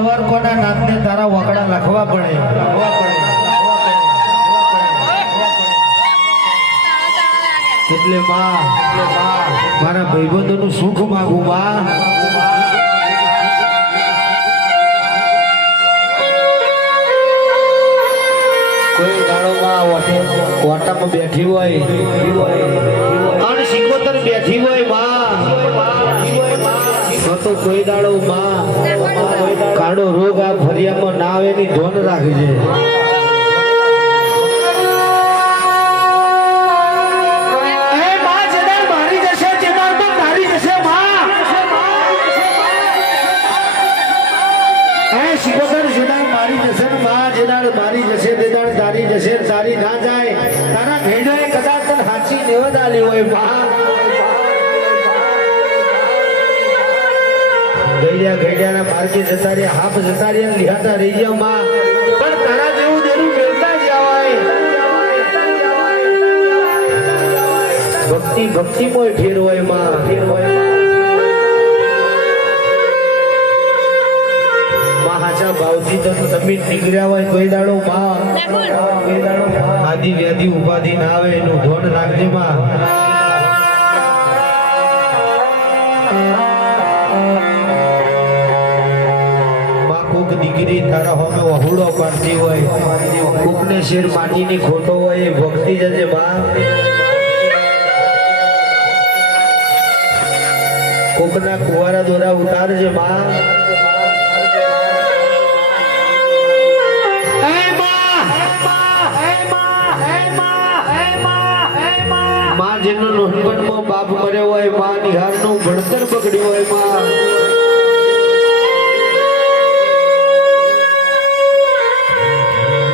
જવાર કોના નાથને તારા વકડા લખવા પડે એટલે માં મારા ભાઈબંધોનું સુખ માંગુ માં કોઈ દાડોમાં વાટામાં બેઠી હોય અને સિકોતર બેઠી હોય માં તો કોઈ દાડો માં કાળો રોગ આ ફરિયામાં ના આવે એની ધોન રાખજે મારી જશે દેદાણ તારી જશે તારી ના જાય તારા ઘેડાએ કદાચ તને હાચી નેવદ આલી હોય ઘેડિયાના માર્ગે જતા રહ્યા હાફ જતા રહ્યા લિહાતા રહી ગયા માં પણ તારા જેવું દેરું મેળતા જવાય ભક્તિમય ઠેર હોય માં હાચા ભાવથી તમે નીકળ્યા હોય કોઈ દાડો માં આદિ વ્યાધિ ઉપાધિ ના આવે એનું ધોન રાખજે માં કોક દીકરી તારા હોમે વહુડો પાડતી હોય કોકને શેર માટીની ખોટો હોય એ ભક્તિ જજે માં કોકના કુવારા દોરા ઉતારજે માં જેનો નોંધપણમાં બાપ મર્યો હોય માં નિહારનું ભણતર બગડ્યું હોય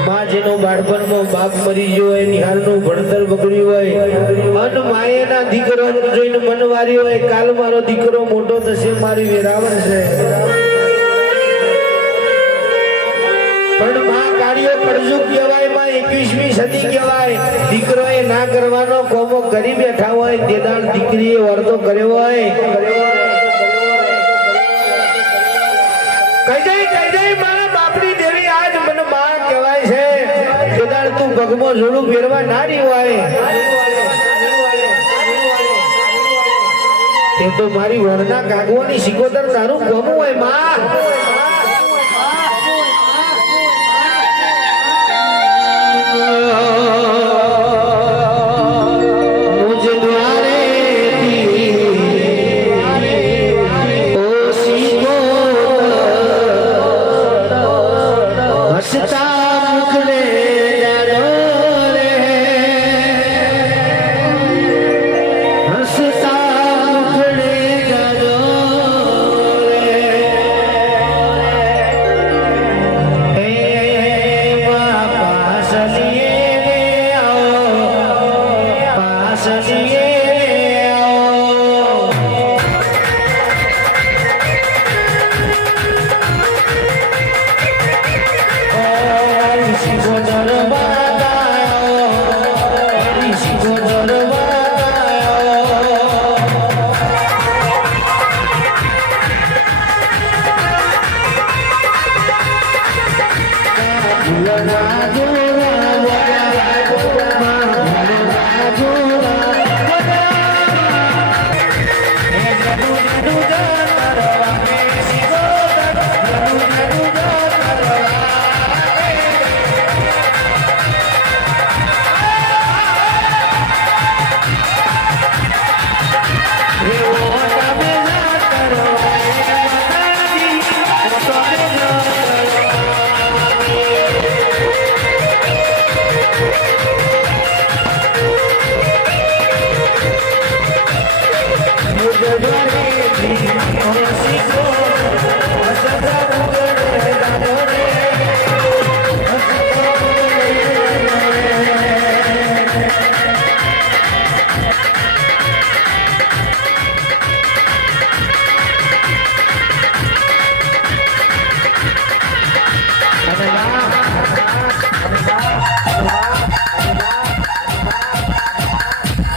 માં જેનો બાળપણમાં બાપ મરી ગયો હોય નિહારનું ભણતર બગડ્યું હોય મન માયેના દીકરો જોઈને મન વારી હોય કાલ મારો દીકરો મોટો થશે મારી વેરાવણ છે પણ માં કાળિયો પડજુક કહેવાય માં 21મી સદી કહેવાય દીકરોએ ના કરવાનો કોમો કરી બેઠા હોય દેદાણ દીકરીએ વર્તો કર્યો હોય કઈ જાય મારા બાપની દેવી આજ મને માં કહેવાય છે દેદાણ તું ભગમો જોડું ફેરવા નારી હોય એ તો મારી વરના કાગવાની સિકોતર તારું કોમું હોય માં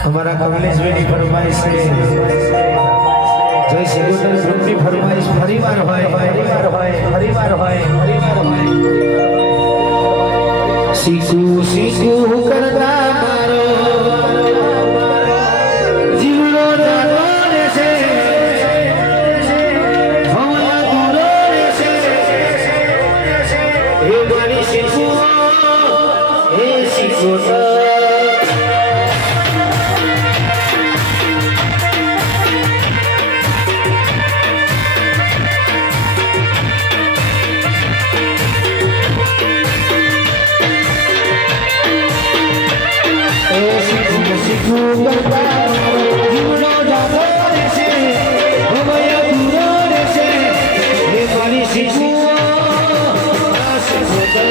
हमारा कमलेश बेटी फरमाइश से जय સિકોતર ભૂતની ફરમાઈશ ફરીવાર હોય શીખું કરતા મારો જીવનો જાતો રહેશે હવા દૂરો રહેશે એ મારી શીખું એ શીખોતર જીવનો જાતો રહેશે હવયા દૂરો રહેશે એ મારી શીખું આ શીખોતર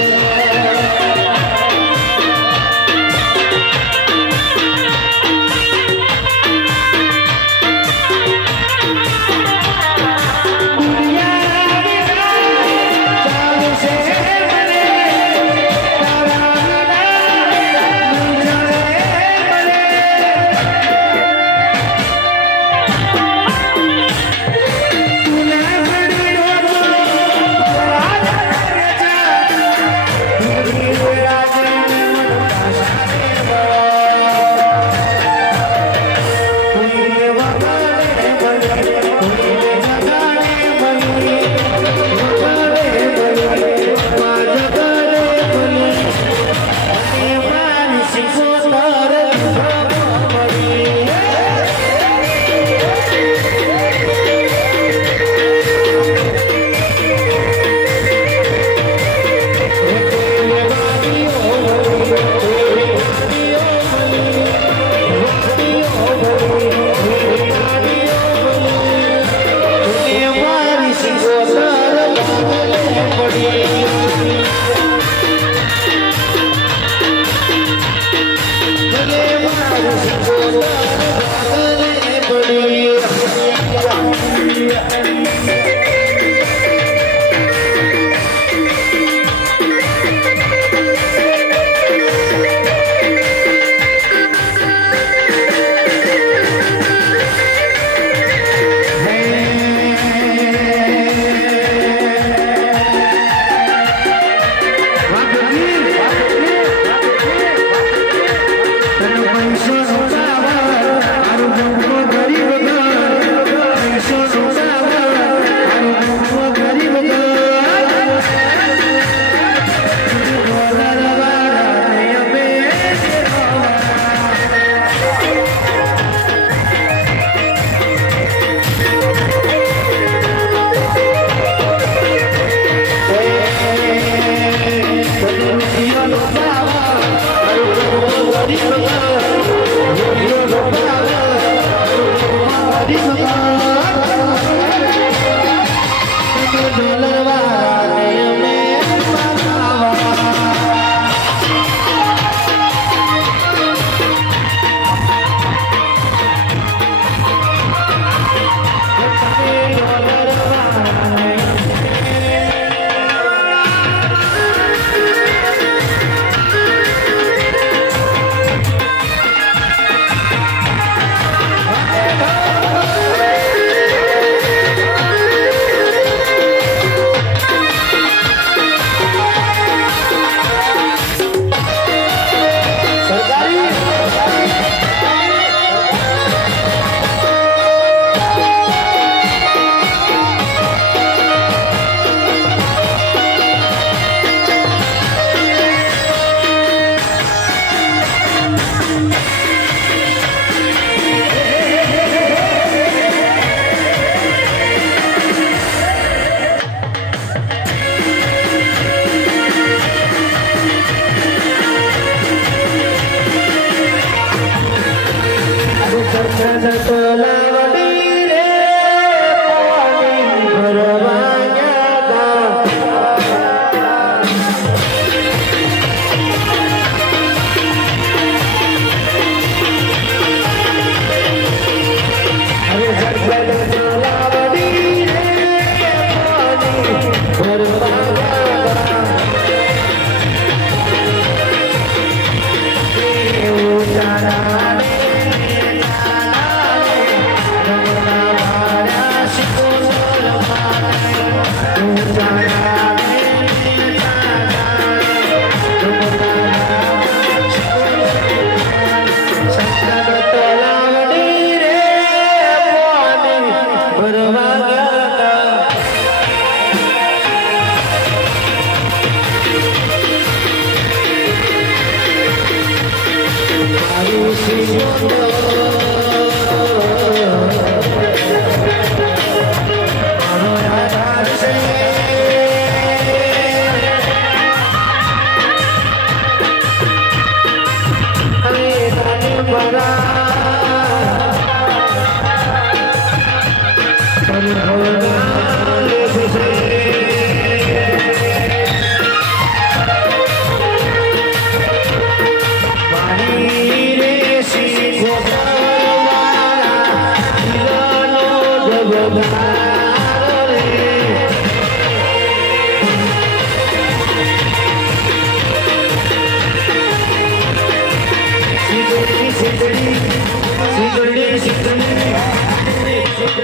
ગરીબ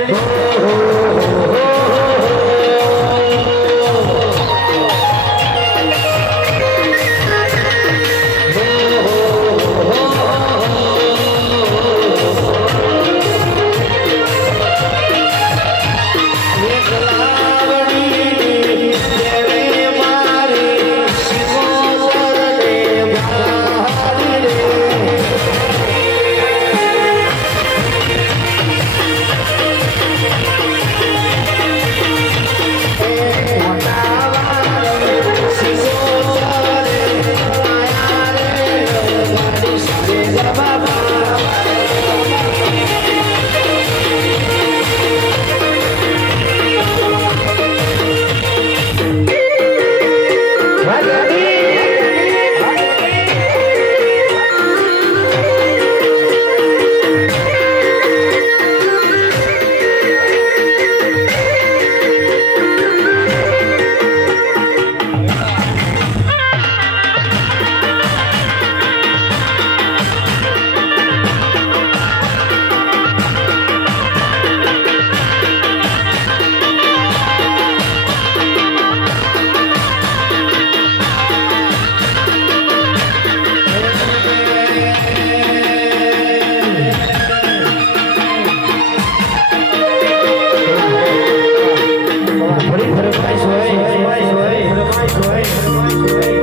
Oh